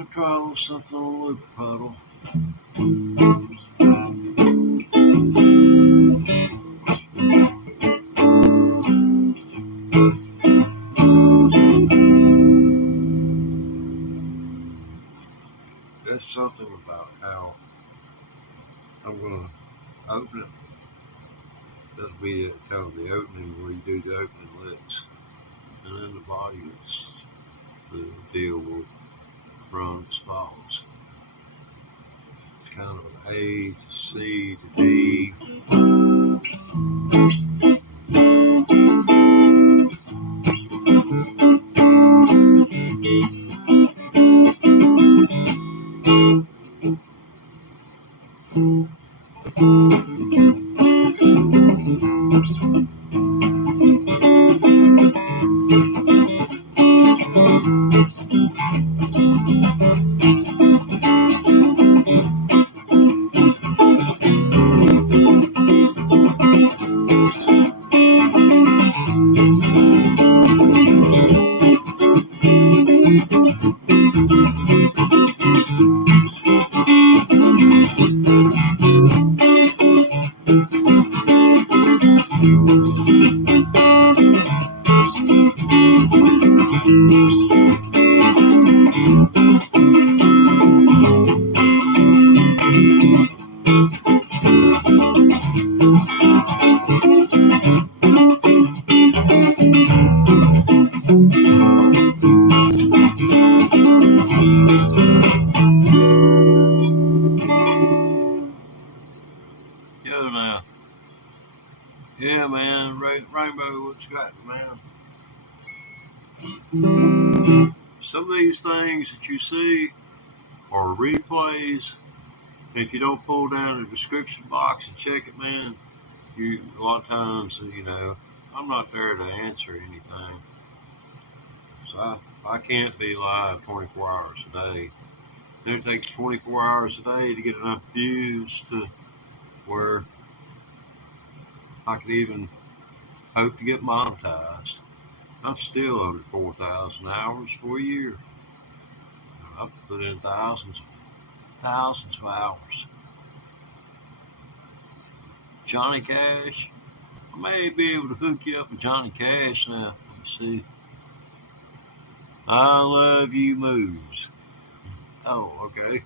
I'll try a little something on a loop puddle. There's something about how I'm going to open it. That'll be kind of the opening where you do the opening licks. And then the body is the deal will run as follows. It's kind of an A to C to D. Yeah, man, Rainbow, what you got, man? Some of these things that you see are replays. If you don't pull down the description box and check it, man, a lot of times, I'm not there to answer anything. So I can't be live 24 hours a day. It takes 24 hours a day to get enough views to where I could even hope to get monetized. I'm still under 4,000 hours for a year. I've put in thousands of hours. Johnny Cash, I may be able to hook you up with Johnny Cash now. Let's see. I love you moves. Oh, okay.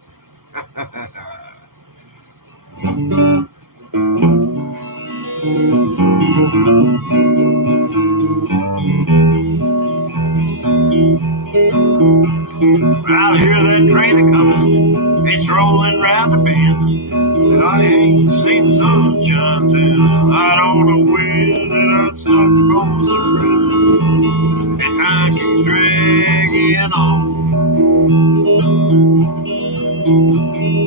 I hear that train a-comin', it's rolling round the bend, and I ain't seen the sunshine since I don't know when, and I'm starting to roll some rhythm, and time keeps dragging on,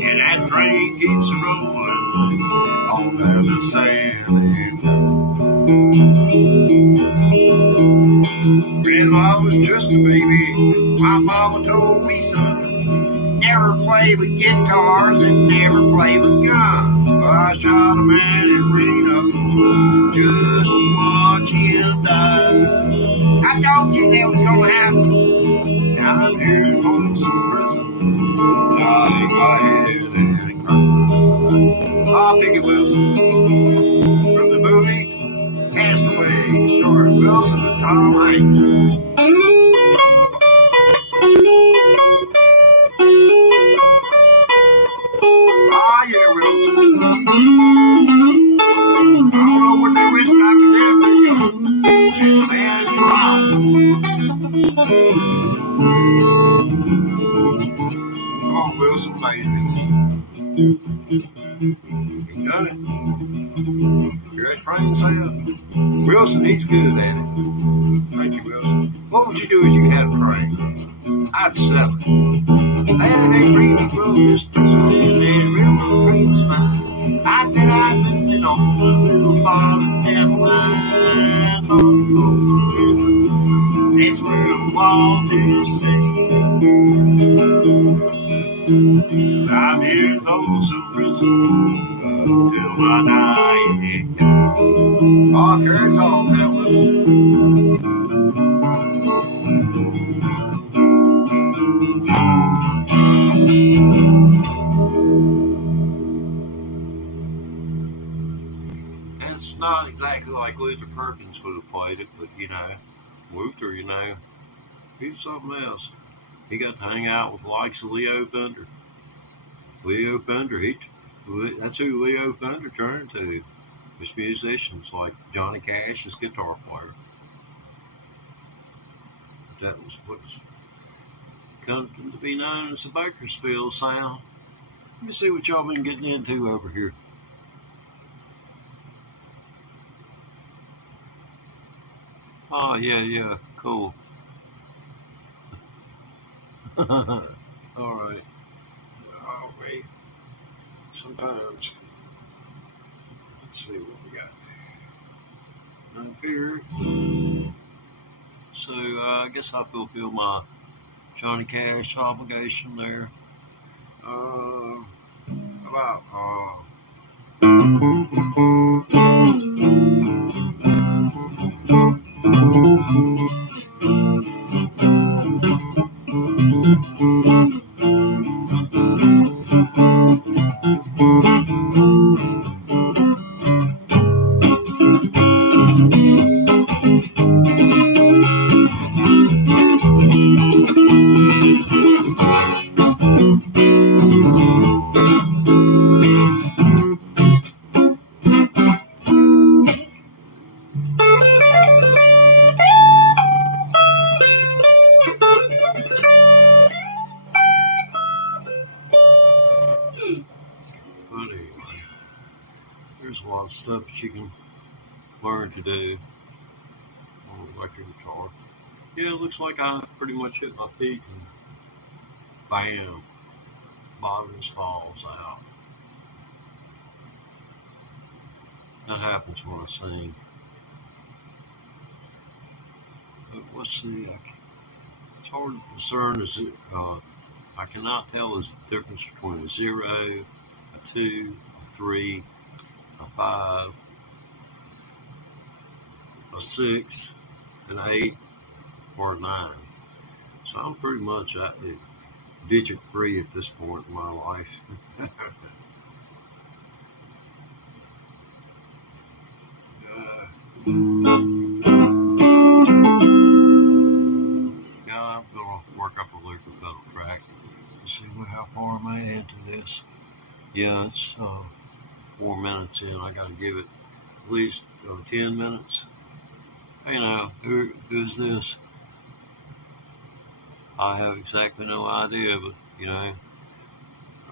and that train keeps rolling on down the sand. When I was just a baby, my mama told me, son, never play with guitars and never play with guns. But I shot a man in Reno just to watch him die. I told you that was gonna happen. Now I'm here in Folsom Prison, nodding my head and crying. I'll pick it, Wilson, from the movie Castaway, starring Wilson and Tom Hanks. Ah, yeah, Wilson. I don't know what they went after them, but man, you're hot. Come on, Wilson, baby. He done it. Hear that train sound? Wilson, he's good at it. Thank you, Wilson. What would you do if you had a train? I'd sell it. I had a pretty road distance on that railroad train's mine. I bet I'd been it on a little farm down the line. Thought it goes to prison. That's where I want to stay. I'm here in Folsom Prison till I die. Oh, carries on that way. like Luther Perkins would have played it, but Luther, he's something else. He got to hang out with the likes of Leo Thunder. Leo Thunder, that's who Leo Thunder turned to. His musicians like Johnny Cash, his guitar player. That was what's come to be known as the Bakersfield sound. Let me see what y'all been getting into over here. Oh, yeah, cool. All right. Oh, wait. Sometimes. Let's see what we got up here. So, I guess I fulfill my Johnny Cash obligation there. About there's a lot of stuff that you can learn to do on an electric guitar. Yeah, it looks like I pretty much hit my peak and bam, bottom just falls out. That happens when I sing. But let's see, it's hard to discern. I cannot tell the difference between a 0, a 2, a 3, a 5, a 6, an 8, or a 9. So I'm pretty much at digit free at this point in my life. Now I'm going to work up a liquid pedal track. Let's see how far am I into this. Yeah, it's 4 minutes in. I got to give it at least 10 minutes. Hey now, who's this? I have exactly no idea, but I'm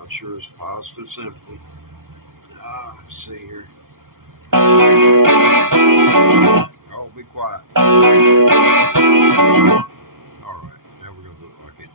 sure it's positive sympathy. Let's see here. Oh, be quiet. All right, now we're gonna do it like it.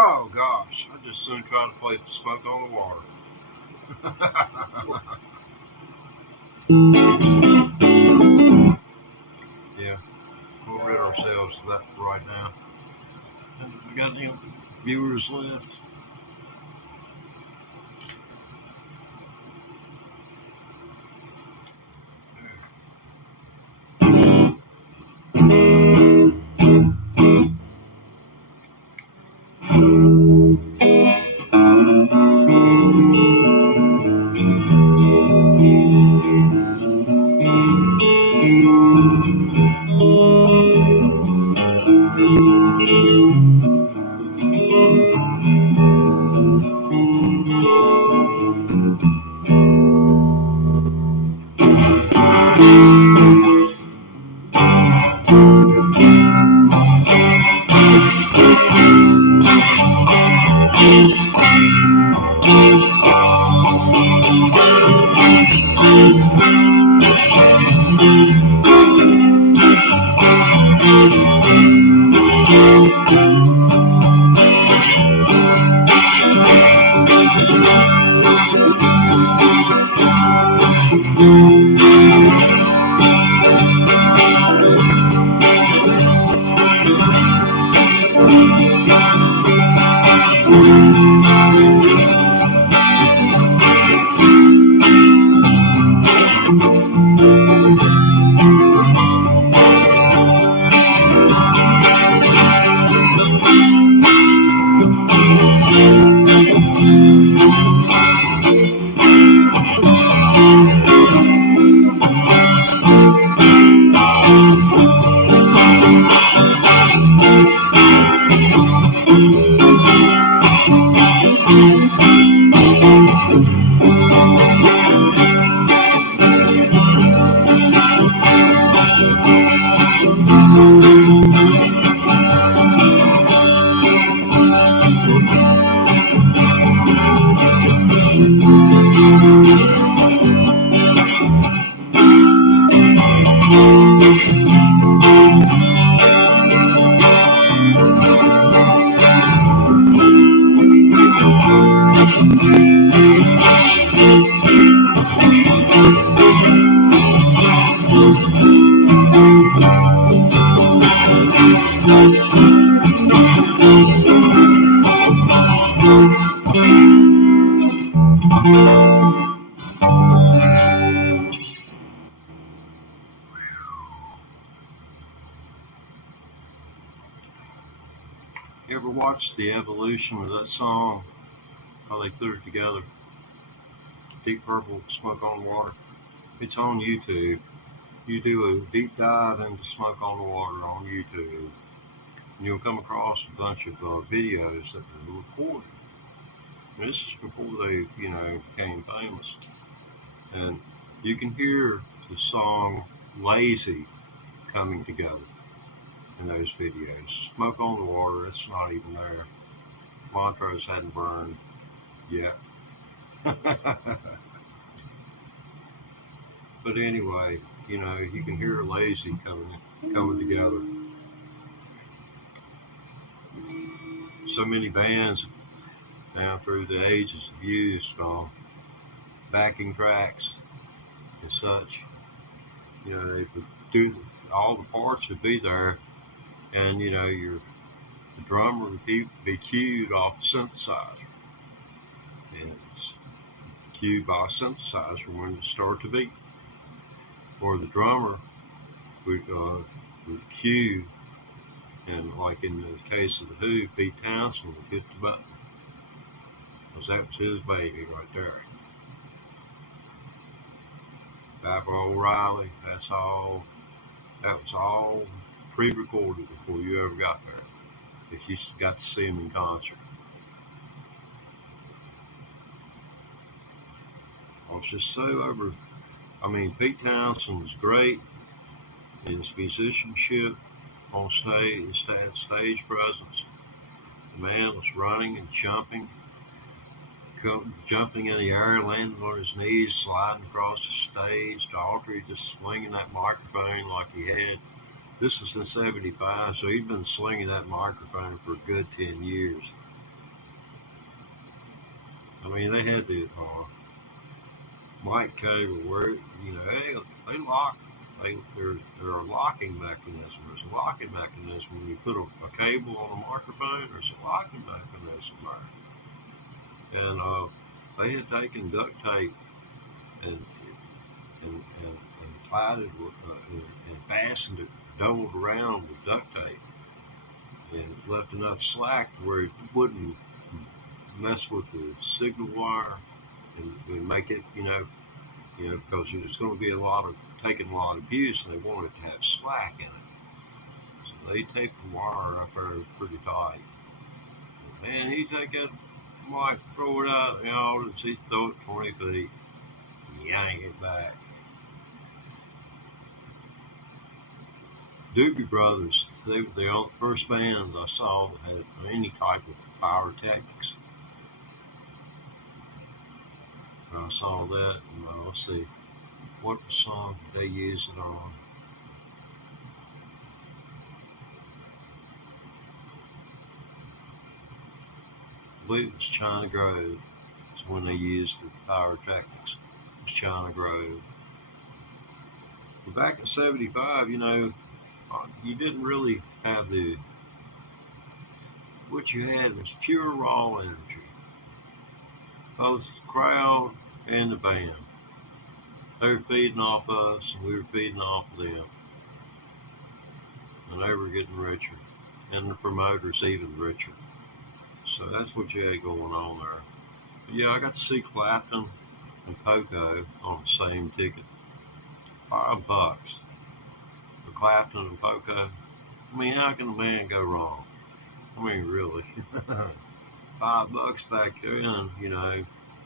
Oh gosh, I just soon trying to play Smoke on the Water. Yeah, we'll rid ourselves of that right now. And we got any viewers left? watch the evolution of that song, how they put it together. Deep Purple, Smoke on the Water. It's on YouTube. You do a deep dive into Smoke on the Water on YouTube, and you'll come across a bunch of videos that were recorded. And this is before they, became famous. And you can hear the song Lazy coming together in those videos. Smoke on the Water, it's not even there. Montrose hadn't burned yet. But anyway, you can hear Lazy coming together. So many bands down through the ages have used backing tracks and such. They would do all the parts would be there, and the drummer would be cued off the synthesizer, and it's cued by a synthesizer when it started to beat, or the drummer would cue, and like in the case of the Who, Pete Townsend would hit the button, because that was his baby right there. Barbara O'Reilly, that was all pre-recorded before you ever got there, if you got to see him in concert. I was just so over. Pete Townsend was great in his musicianship on stage, his stage presence. The man was running and jumping in the air, landing on his knees, sliding across the stage. Daughtry just swinging that microphone like he had. This was in '75, so he'd been swinging that microphone for a good 10 years. They had the mic cable where, they lock. There are locking mechanisms. There's a locking mechanism when you put a cable on a microphone. There's a locking mechanism there. And they had taken duct tape and tied it and fastened it, doubled around with duct tape, and left enough slack where it wouldn't mess with the signal wire and make it, because it was going to be taking a lot of abuse, and they wanted it to have slack in it. So they taped the wire up there pretty tight. Man, he'd take that mic, throw it out in the audience, he'd throw it 20 feet, and yank it back. Doobie Brothers, they were the first band I saw that had any type of pyrotechnics. I saw that, and let's see, what song did they use it on? I believe it was China Grove. It's when they used the pyrotechnics. It was China Grove. But back in '75, you didn't really have what you had was pure raw energy. Both the crowd and the band. They were feeding off us, and we were feeding off them. And they were getting richer. And the promoters even richer. So that's what you had going on there. But yeah, I got to see Clapton and Poco on the same ticket. $5 for Clapton and Poco. How can a man go wrong? Really. $5 back then,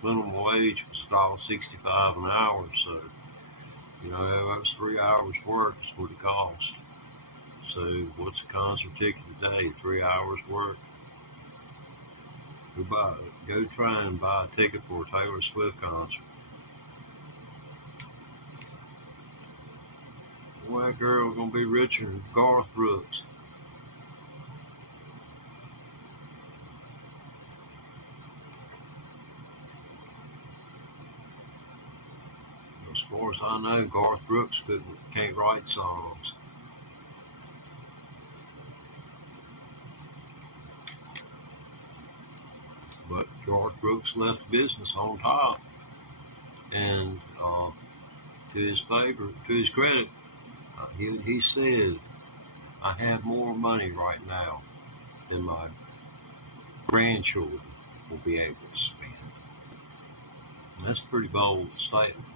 minimum wage was $1.65 an hour, so, that was 3 hours work is what it cost. So what's a concert ticket today? 3 hours work? Go try and buy a ticket for a Taylor Swift concert. Well, that girl gonna be richer than Garth Brooks. As far as I know, Garth Brooks can't write songs. But Garth Brooks left business on top, and to his credit, he said, "I have more money right now than my grandchildren will be able to spend. And that's a pretty bold statement.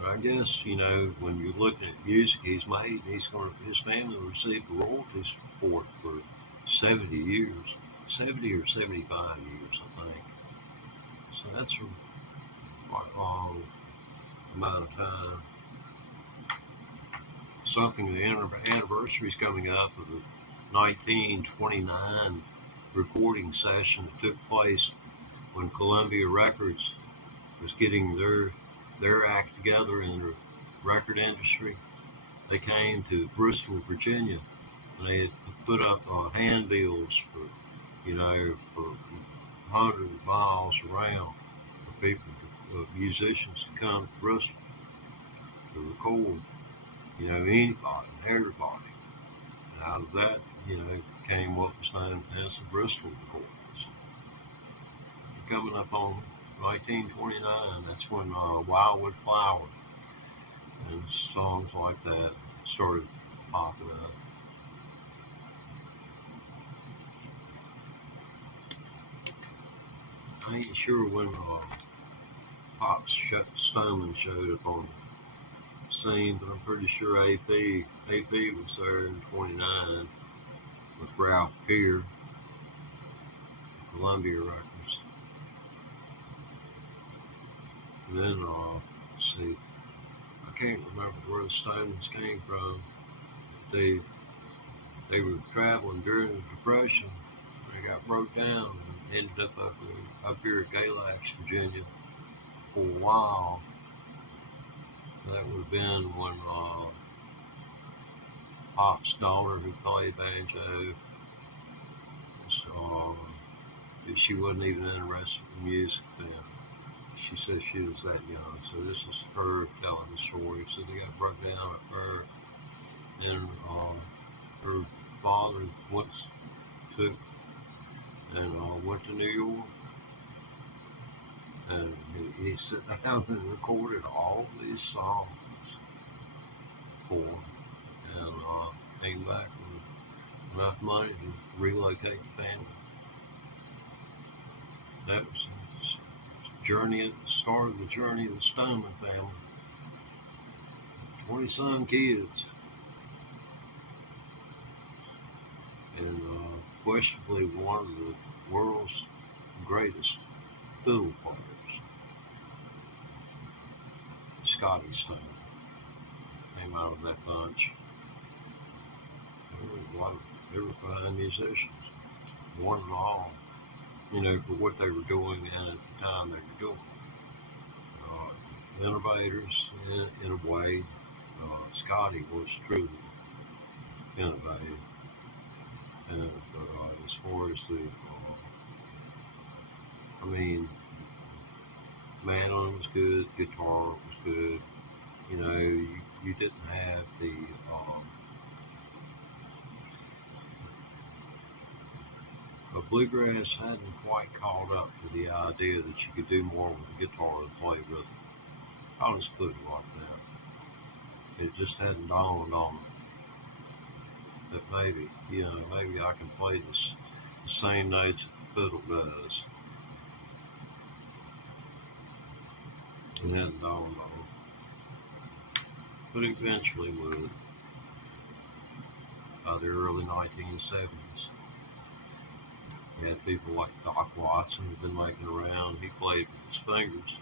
But I guess, when you're looking at music he's made, his family will receive the royalties for it for 70 years, 70 or 75 years, I think. So that's a quite long amount of time. Something, the anniversary is coming up of the 1929 recording session that took place when Columbia Records was getting their act together in the record industry. They came to Bristol, Virginia, and they had put up handbills for hundreds of miles around for people, musicians to come to Bristol to record, anybody and everybody. And out of that, came what was known as the Bristol Recordings. Coming up on 1929, that's when Wildwood Flower and songs like that started popping up. I ain't sure when Pop Stoneman showed up on the scene, but I'm pretty sure AP was there in 29 with Ralph Peer, Columbia Records. And then, let's see, I can't remember where the Stonemans came from. They were traveling during the Depression. They got broke down and ended up here at Galax, Virginia for a while. That would have been when Pop's daughter, who played banjo, she wasn't even interested in music then. She said she was that young, so this is her telling the story. So they got broke down at her, and her father went to New York, and he sat down and recorded all these songs for them, and came back with enough money to relocate the family. That was the start of the journey of the Stoneman family. 20-some kids. And questionably one of the world's greatest fiddle players, Scotty Stoneman, came out of that bunch. They were fine musicians, one and all, for what they were doing and at the time they were doing. Innovators in a way. Scotty was truly innovative. But as far as mandolin was good, guitar was good. You didn't have the but bluegrass hadn't quite caught up to the idea that you could do more with the guitar than play with it. I'll just put it like that. It just hadn't dawned on me that maybe I can play the same notes that the fiddle does. It hadn't dawned on me. But eventually would. By the early 1970s. You had people like Doc Watson who'd been making around. He played with his fingers.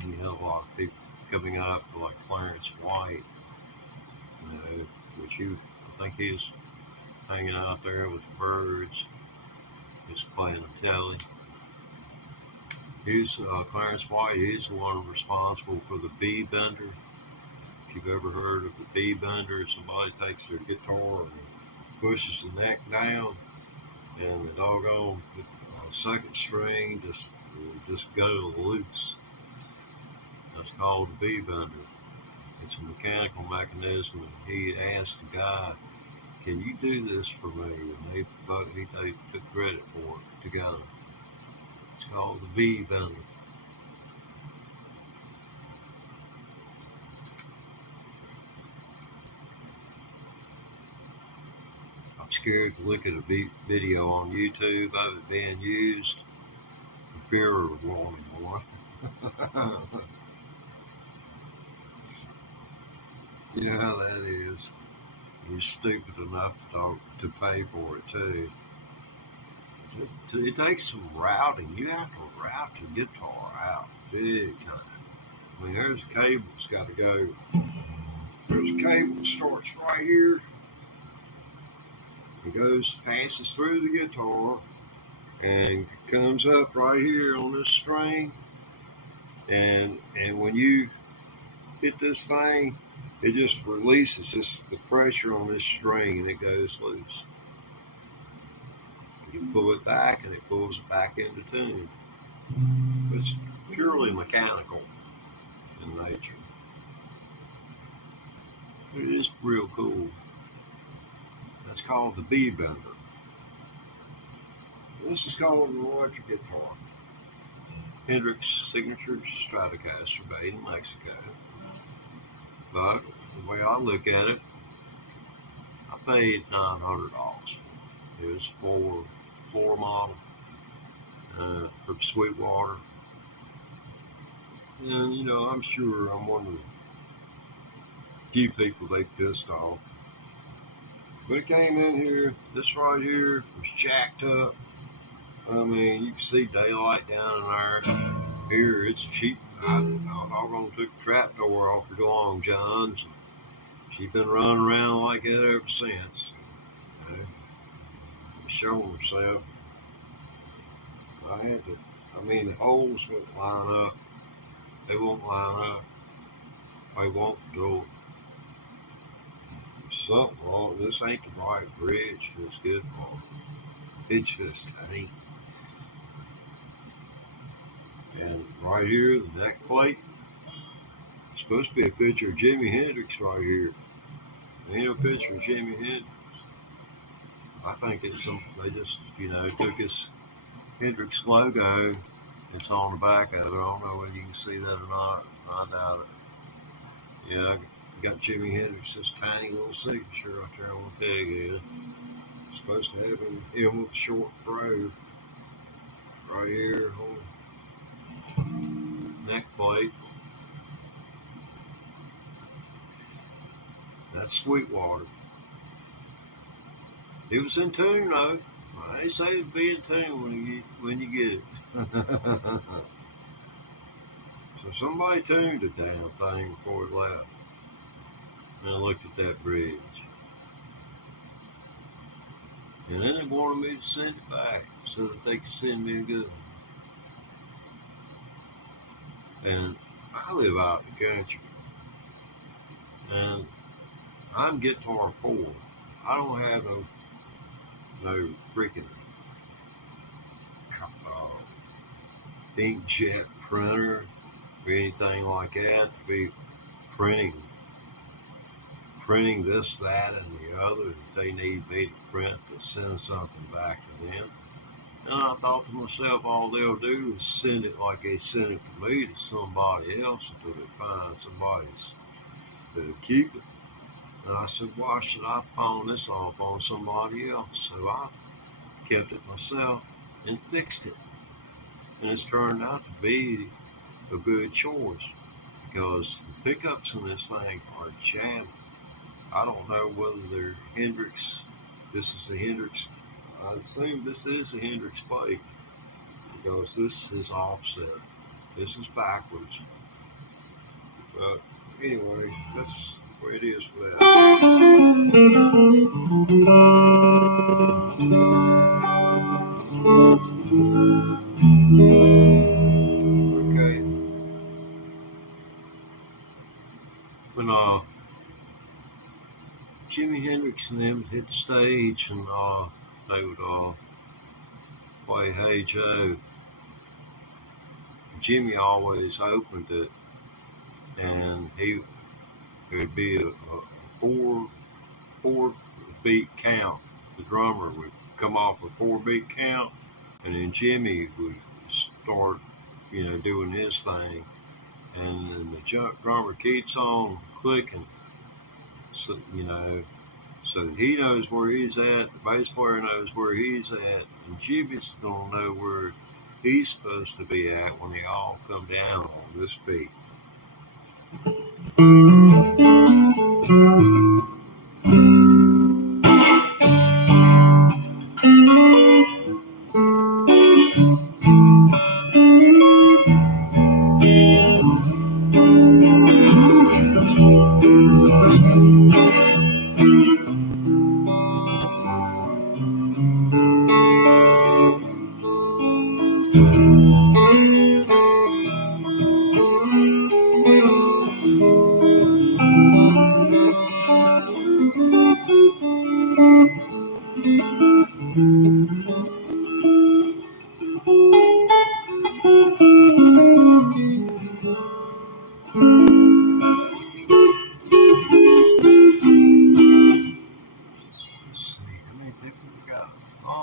And you had a lot of people coming up like Clarence White, which I think he was hanging out there with the Birds, just playing a telly. Clarence White, he's the one responsible for the bee bender. If you've ever heard of the bee bender, somebody takes their guitar and pushes the neck down, and the doggone second string just goes loose. That's called the bee bender. It's a mechanical mechanism. He asked the guy, "Can you do this for me?" And they took credit for it together. It's called the bee bender. I'm scared to look at a video on YouTube of it being used for fear of wanting one. You know how that is. You're stupid enough to pay for it too. It takes some routing. You have to route the guitar out big time. I mean, there's a cable that's got to go. There's a cable that starts right here. It passes through the guitar and comes up right here on this string. And when you hit this thing, it just releases the pressure on this string and it goes loose. You pull it back and it pulls it back into tune. It's purely mechanical in nature. It is real cool. That's called the B-bender. This is called an electric guitar. Hendrix Signature Stratocaster made in Mexico. But the way I look at it, I paid $900. It was floor model from Sweetwater. And, you know, I'm sure I'm one of the few people they pissed off. But it came in here, this right here was jacked up. I mean, you can see daylight down in there. Here, it's cheap. I'm gonna took the trap door off the Long John's. She's been running around like that ever since. You know, showing herself. The holes won't line up. They won't line up. They won't do it. Something wrong. This ain't the right bridge for this guitar. It just ain't. And right here, the neck plate. It's supposed to be a picture of Jimi Hendrix right here. There ain't no picture of Jimi Hendrix. I think they just, took his Hendrix logo. It's on the back of it. I don't know whether you can see that or not. I doubt it. Yeah, I got Jimi Hendrix's tiny little signature right there on the peg. It's supposed to have him with a short throw right here on the neck plate. That's Sweetwater. It was in tune though. I ain't say it'd be in tune when you get it. So somebody tuned the damn thing before it left. And I looked at that bridge. And then they wanted me to send it back so that they could send me a good one. And I live out in the country. And I'm guitar poor. I don't have no freaking inkjet printer or anything like that to be printing this, that, and the other that they need me to print to send something back to them. And I thought to myself, all they'll do is send it like they sent it to me to somebody else until they find somebody that'll keep it. And I said, why should I pawn this off on somebody else? So I kept it myself and fixed it. And it's turned out to be a good choice because the pickups in this thing are jamming. I don't know whether they're Hendrix. This is the Hendrix. I assume this is a Hendrix plate because this is offset. This is backwards. But anyway, that's the way it is for that. Okay. When Jimi Hendrix and them would hit the stage and they would play Hey Joe, Jimmy always opened it, and it would be a four beat count. The drummer would come off a 4-beat count, and then Jimmy would start, doing his thing, and then the drummer keeps on clicking, so, So he knows where he's at, the bass player knows where he's at, and Jimmy's going to know where he's supposed to be at when they all come down on this beat.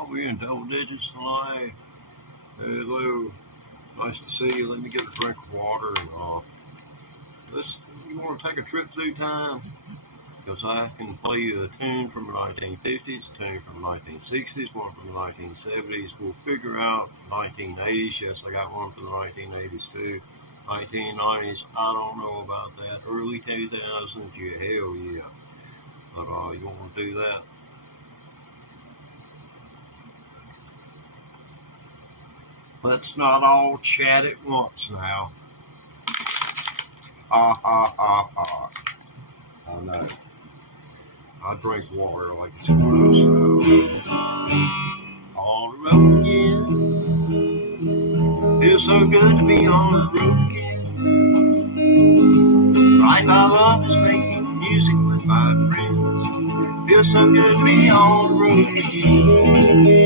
We're in double digits tonight. Hello, nice to see you. Let me get a drink of water. You want to take a trip through time? Because I can play you a tune from the 1950s, a tune from the 1960s, one from the 1970s. We'll figure out 1980s. Yes, I got one from the 1980s too. 1990s, I don't know about that. Early 2000s, yeah, hell yeah. But you want to do that? Let's not all chat at once now. Ha ha ha ha. I know. I drink water like it's gross. On the road again. Feels so good to be on the road again. Right, my love is making music with my friends. Feels so good to be on the road again.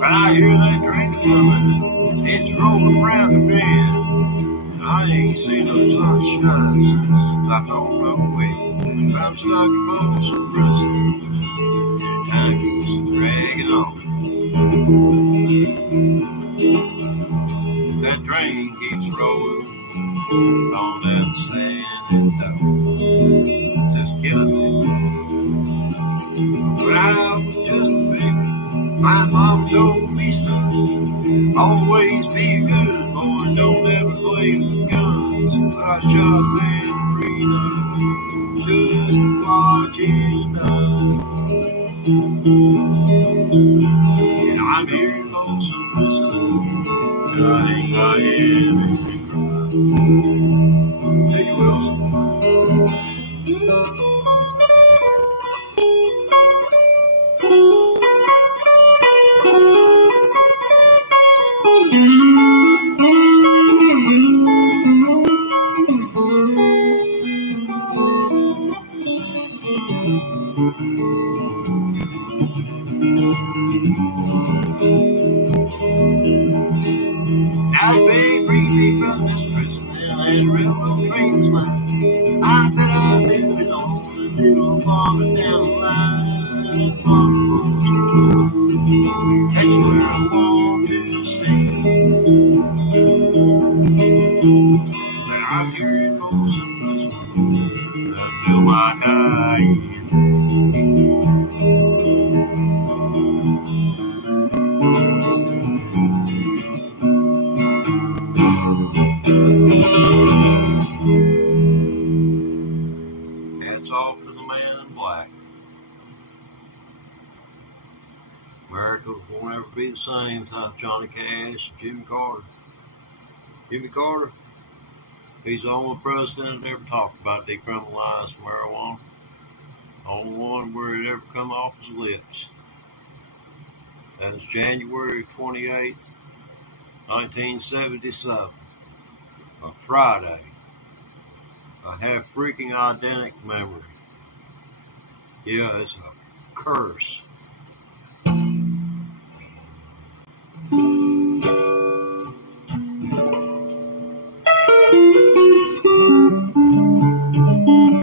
I hear that train coming, it's rolling round the bend. I ain't seen no sunshine since I don't know when. I'm stuck in Folsom Prison, and time keeps dragging on. That train keeps rolling on that San Antonio. It's just killing me. When I was just a baby, my mom told me, son, always be a good boy, don't ever play with guns. But I shot man Reno just to watch him die. And I'm here in Folsom Prison, and I ain't got anything to cry. Hey, Wilson. Now they may free me from this prison and that railroad train's mine. I bet I'll live it on a little farther down the line. That's where I want to stay. But I'm here in Folsom Prison until my dying day. be the same as Johnny Cash and Jimmy Carter. Jimmy Carter, he's the only president that ever talked about decriminalizing marijuana. The only one where it ever come off his lips. That was January 28th, 1977, a Friday. I have freaking identical memory. Yeah, it's a curse.